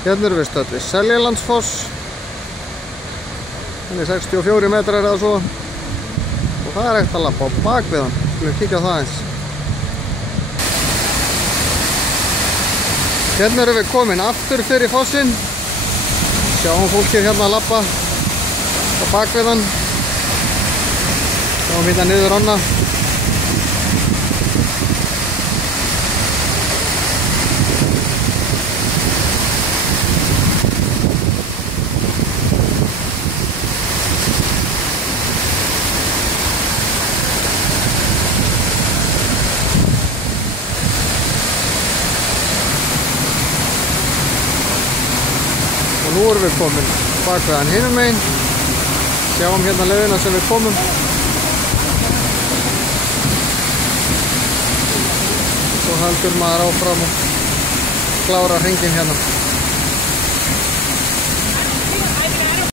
Hérna erum við stödd við Seljalandsfoss. Hann er 64 metrar eða svo. Og það er hægt að labba á bak við hann. Skulum kíkja á það eins. Hérna erum við komin aftur fyrir fossinn. Sjáum fólkið hérna að labba á bak við hann. Sjáum hérna niður ána. Og nú erum við komin bak við hann hinum megin. Sjáum hérna leiðina sem við komum. Svo heldur maður áfram og klárar hringinn hérna.